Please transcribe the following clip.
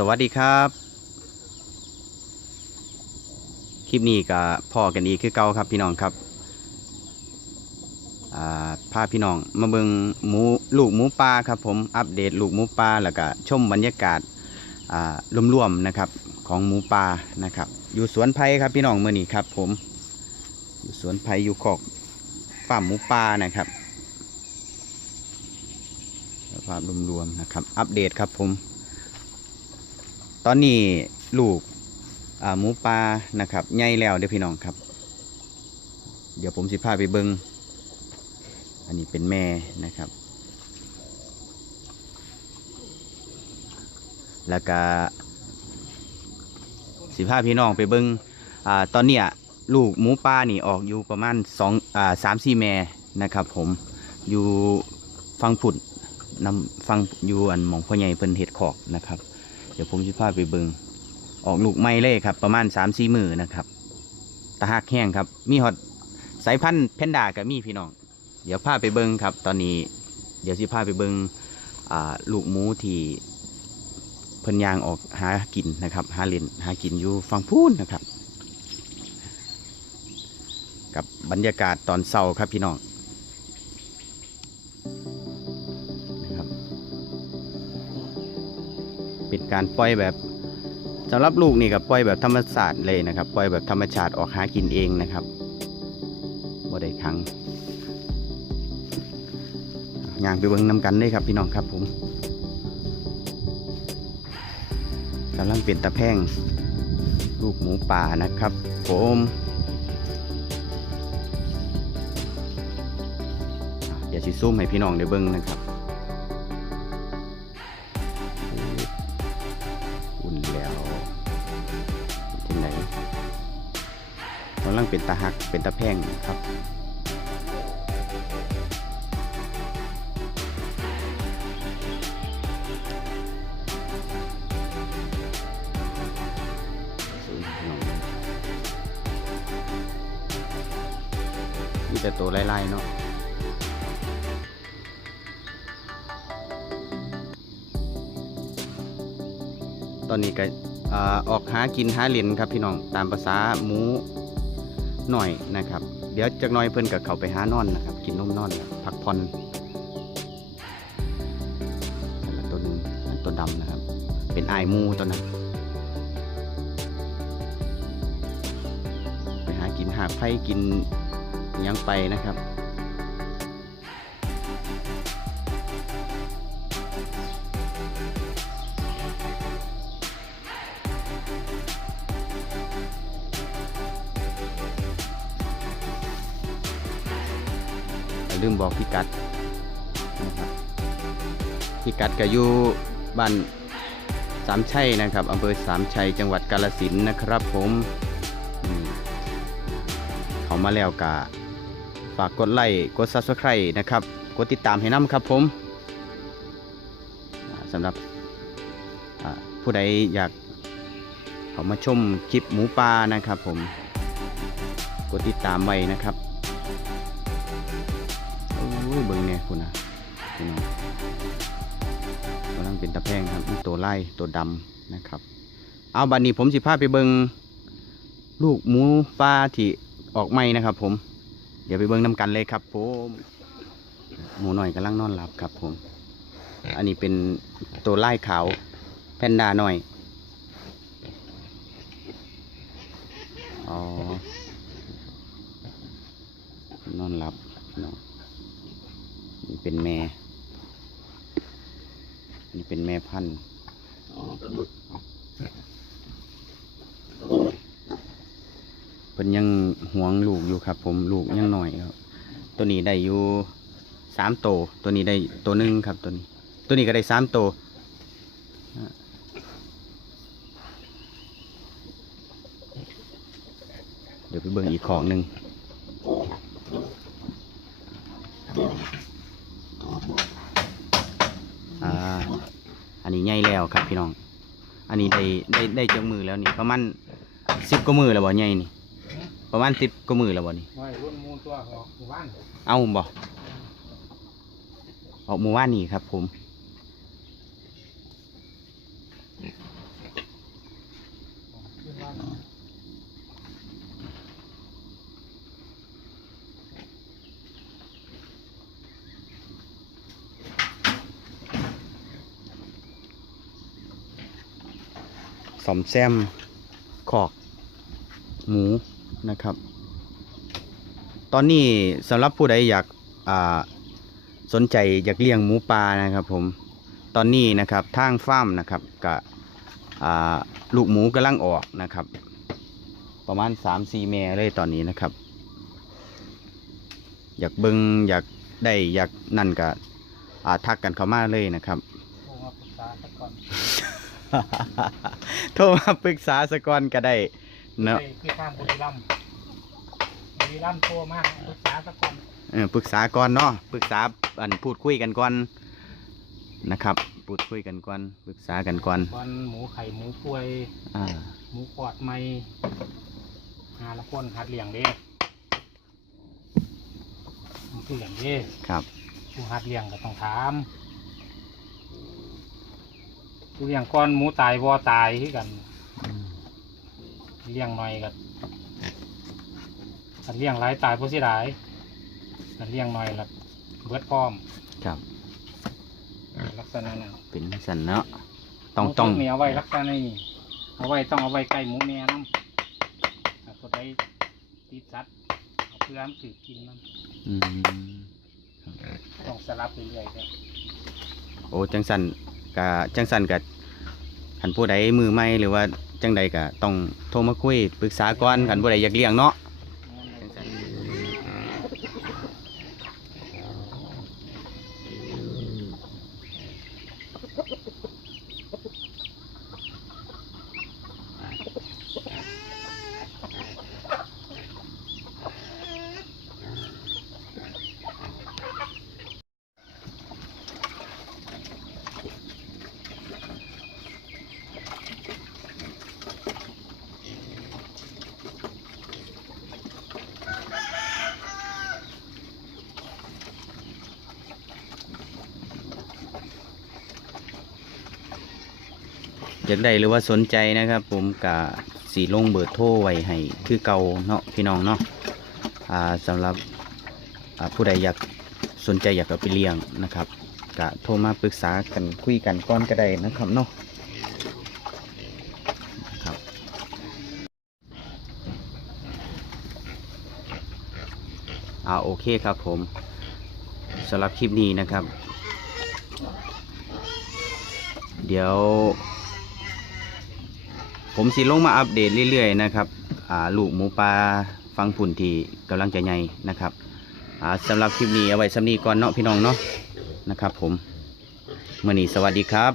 สวัสดีครับ คลิปนี้ก็พ่อกันอีกคือเก่าครับพี่น้องครับอ่าพาพี่น้องมาเบิงหมูลูกหมูปลาครับผมอัปเดตลูกหมูปลาแล้วก็ชมบรรยากาศอ่ารวมๆนะครับของหมูปลานะครับ อยู่สวนไผ่ครับพี่น้องเมื่อนี้ครับ ผมอยู่สวนไผ่อยู่ขอกฟาร์มหมูปลานะครับภาพรวมๆนะครับ อัปเดตครับผม ตอนนี้ลูกหมูปลานะครับใหญ่แล้วเด้อพี่น้องครับ เดี๋ยวผมสิพาไปเบิงอันนี้เป็นแม่นะครับ แล้วก็สิพาพี่น้องไปเบิงอ่าตอนเนี้ยลูกหมูปลานี่ออกอยู่ประมาณสองอ่าสามสี่แม่นะครับ ผมอยู่ฟังผุดนำฟังอยู่อันมองพ่อใหญ่เพิ่นเห็ดขอกนะครับ ดี๋ยวผมจะพาไปเบิงออกลูกไม้เลยครับ ประมาณ3ามสี่มือนะครับตะหักแห้งครับ มีฮอตสายพันธุ์แพนดากับมีพี่น้อง เดี๋ยวพาไปเบิงครับ ตอนนี้ เดี๋ยวสิพาไปเบิงอ่าลูกหมูที่เพิ่นยางออกหากินนะครับ หาเล่นหากินอยู่ฝั่งพูนนะครับ กับบรรยากาศตอนเช้าครับพี่น้อง การปล่อยแบบสำหรับลูกนี่กับปล่อยแบบธรรมชาติเลยนะครับ ปล่อยแบบธรรมชาติออกหากินเองนะครับบ่ได้ขังย่างไปเบิ่งนำกันเลยครับพี่น้องครับผมกำลังเป็นตะแพงลูกหมูป่านะครับ ผมเดี๋ยวสิซูมให้พี่น้องได้เบิ่งนะครับำลังเป็นตาหักเป็นตาแพงครับมีแต่ตัวไล่ๆเนาะตอนนี้ก็อออกหากินหาเหรียญครับพี่น้องตามภาษาหมู หน่อยนะครับ เดี๋ยวจากหน้อยเพิ่นกับเขาไปหานอนนะครับ กินนมนอนพักผ่อนต้นตัวนึงตัวดำนะครับ เป็นไอหมูตัวนั้นไปหากินหากไผ่กินยังไปนะครับ ลืมบอกพี่กัดนะครับพี่กัดก็อยู่บ้านสามชัยนะครับอำเภอสามชัยจังหวัดกาฬสินนะครับผมอืมเขามาแล้วกะฝากกดไลค์กด subscribe นะครับ กดติดตามให้น้ำครับผมสำหรับผู้ใดอยากเขามาชมคลิปหมูป่านะครับผม กดติดตามไว้นะครับ พี่น้องกำลังเป็นตะแพงครับมีตัวไล่ตัวดำนะครับ เอาบัดนี้ผมสิพาไปเบิงลูกหมูป่าที่ออกใหม่นะครับ ผม เดี๋ยวไปเบิงน้กันเลยครับ ผมหมูหน่อยกำลังนอนหลับครับ ผม อันนี้เป็นตัวไล่ขาวแพนด้าหน่อยอ๋อนอนหลับนาะนี่เป็นแม่ เป็นแม่พันธุ์เพิ่นยังห่วงลูกอยู่ครับ ผมลูกยังหน่อยครับ ตัวนี้ได้อยู่สามโต ตัวนี้ได้ตัวหนึ่งครับ ตัวนี้ ตัวนี้ก็ได้สามโตเดี๋ยวไปเบิ่งอีกของหนึ่ง อ่า อันนี้ใหญ่แล้วครับพี่น้อง อันนี้ได้ได้ได้จังมือแล้วนี่ประมาณสิบกว่ามือแล้วบ่ใหญ่นี่ ประมาณสิบกว่ามือแล้วบ่นี่ไว้รุ่นมูลตัวของหมู่บ้านเอาบ่ออกหมู่ว่านนี่ครับผม ซ่ อมแซมคอกหมูนะครับ ตอนนี้สำหรับผู้ใดอยากอ่าสนใจอยากเลี้ยงหมูปลานะครับผมตอนนี้นะครับทางฟาร์มนะครับกับอ่าลูกหมูกำลังออกนะครับ ประมาณ3-4แม่เลยตอนนี้นะครับ อยากเบิงอยากได้อยากนั่นก็อ่าทักกันเข้ามาเลยนะครับ โทรมาปรึกษาสักก่อนโทรมาปรึกษาสกอนก็ได้เนาะคือทางบุรีรัมย์บุรีรัมย์โทรมาปรึกษาสักก่อนเออปรึกษาก่อนเนาะปรึกษาอันพูดคุยกันก่อนนะครับ พูดคุยกันก่อนปรึกษากันก่อนก่อนหมูไข่หมูป่วยอ่าหมูปอดไม่หาละคนหัดเลี้ยงเด้มันคืออย่างเด้ครับผู้หัดเลี้ยงก็ต้องถามผู้ เลี้ยงก้อนหมูตายวอตายคือกันอืมเลี้ยงหน่อยกับกันเลี้ยงหลายตายเพราะเสียดายกันเลี้ยงหน่อยละเบิดพร้อมครับ ลักษณะนั้นเป็นสันเนาะต้องหมูต้องตัวนี้เอาไว้ลักษณะนี้เอาไว้ต้องเอาไว้ใกล้หมูแม่น้ำถ้าตัวใดติดสัตว์เอาเพื่อให้มันถือกินน้อืมำต้องสลับไปเรื่อยๆครับ โอ้จังสัน กะจังสันกะขันผู้ใดมือไม่หรือว่าจังใดกะต้องโทรมาคุยปรึกษาก่อนขันผู้ใดอยากเลี้ยงเนาะจังสัน อยากได้หรือว่าสนใจนะครับ ผมกะสีลงเบอร์โทรไว้ให้คือเก่าเนาะพี่น้องเนาะอ่าสำหรับผู้ใดอยากสนใจอยากเอาไปเลี้ยงนะครับกะโทรมาปรึกษากันคุยกันก่อนก็ได้นะครับเนาะครับอ่าโอเคครับผมสำหรับคลิปนี้นะครับ เดี๋ยว ผมสิลงมาอัปเดตเรื่อยๆนะครับลูกหมูปลาฟังผุ่นที่กำลังจะใหญ่นะครับอ่าสำหรับคลิปนี้เอาไว้สำนีก่อนเนาะพี่น้องเนาะนะครับ ผมมื่อนี้สวัสดีครับ